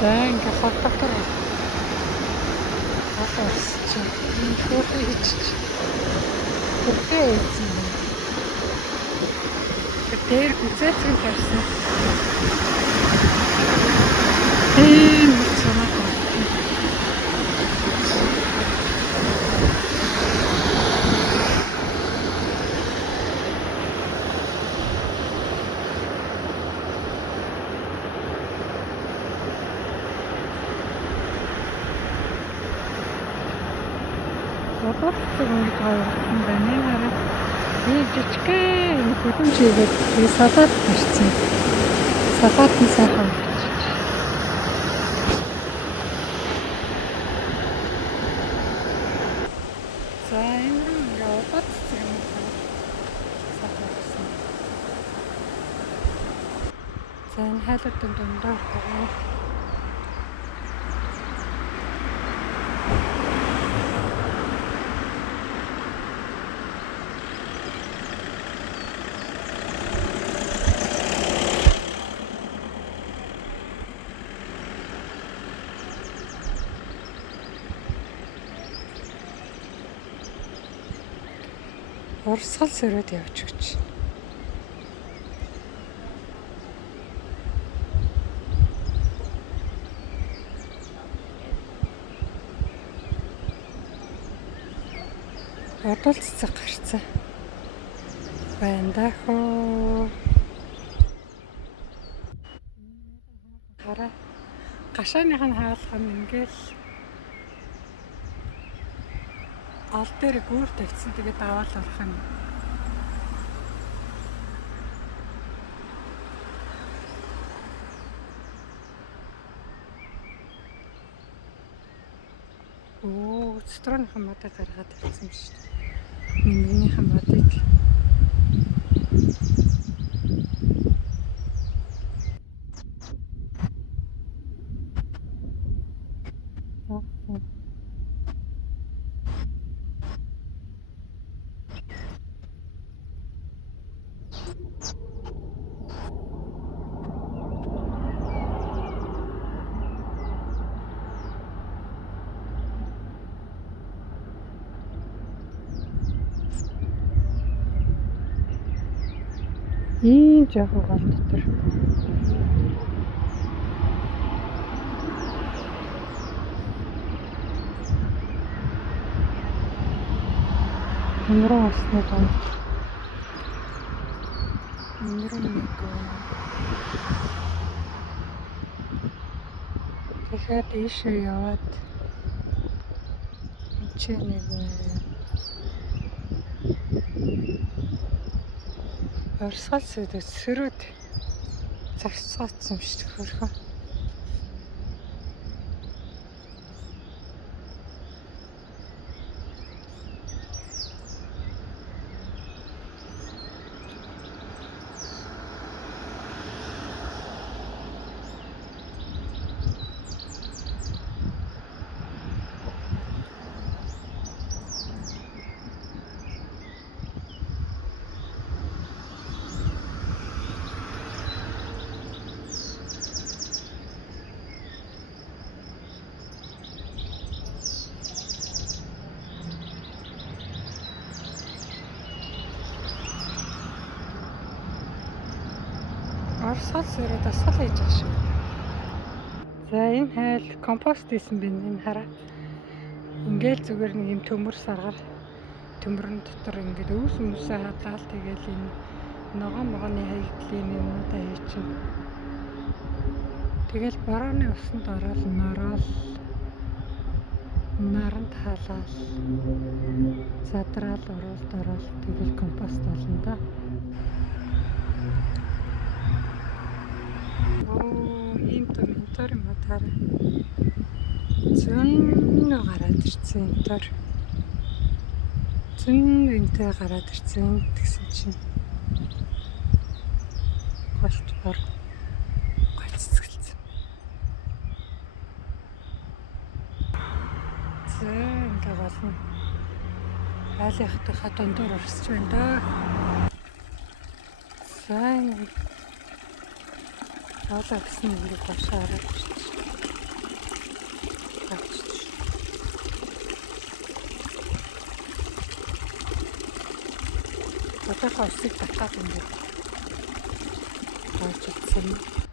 За ингээ хот дотор асууж энэ хөөрхий хийчих. Хөөрхий эзэн. Тэр үзээцэн тарсан. Санаа бодох юм байна байна. Энэ жижигхэн хөдөлмж хийгээд салаад барьсан. Салаад нь сайхан. За энэ рүү ингээ удаад юм салаадсан. За энэ хайлтын дундаа урсгал сөрөөд явж өгч. Бодол цэцэг гарцаа. Байна дахоо. Хараа. Гашааных нь хаалх нь ингээл гол дээр гүүр тавьсан. Тэгээд аваад орох юм. Оо, цэцтрооныхан модыг гаргаад тавьсан юм шүү дээ. Минийхэн модыг. Ийм жоохон гол дотор. Өнөрөө усны дунд. Өнөрөө нэг. Тэгэхээр ийшээ яваад чи нэг орсгал сөрөөд загсаацсан шүү дээ хөрхөө. Орсгал сөрөөд асгал хийж байгаа шүү. За энэ хайл компост хийсэн байна. Энэ хараа. Ингээл зүгээр нэг юм төмөр саргаар төмөрн дотор ингээд өвс өмсөө хадаал тэгэл энэ ногооны хаягдлын юмудаа хийчин. Тэгэл борооны усанд ороод нороол наранд халаал задраал ороод тэгэл компост болно да. Ийм томтор юм атаар зүүн гараад ирсэн тор зүүн энтэй гараад ирсэн гэсэн чинь голт бор гоццгэлцэн. За ингээ болно. Айлхтайхаа дундуур урсч байна да. За Олоо гэсэн нэг башаа хараад шүү дээ. Одоохоо усыг татаад ингээд хооч утсан юм.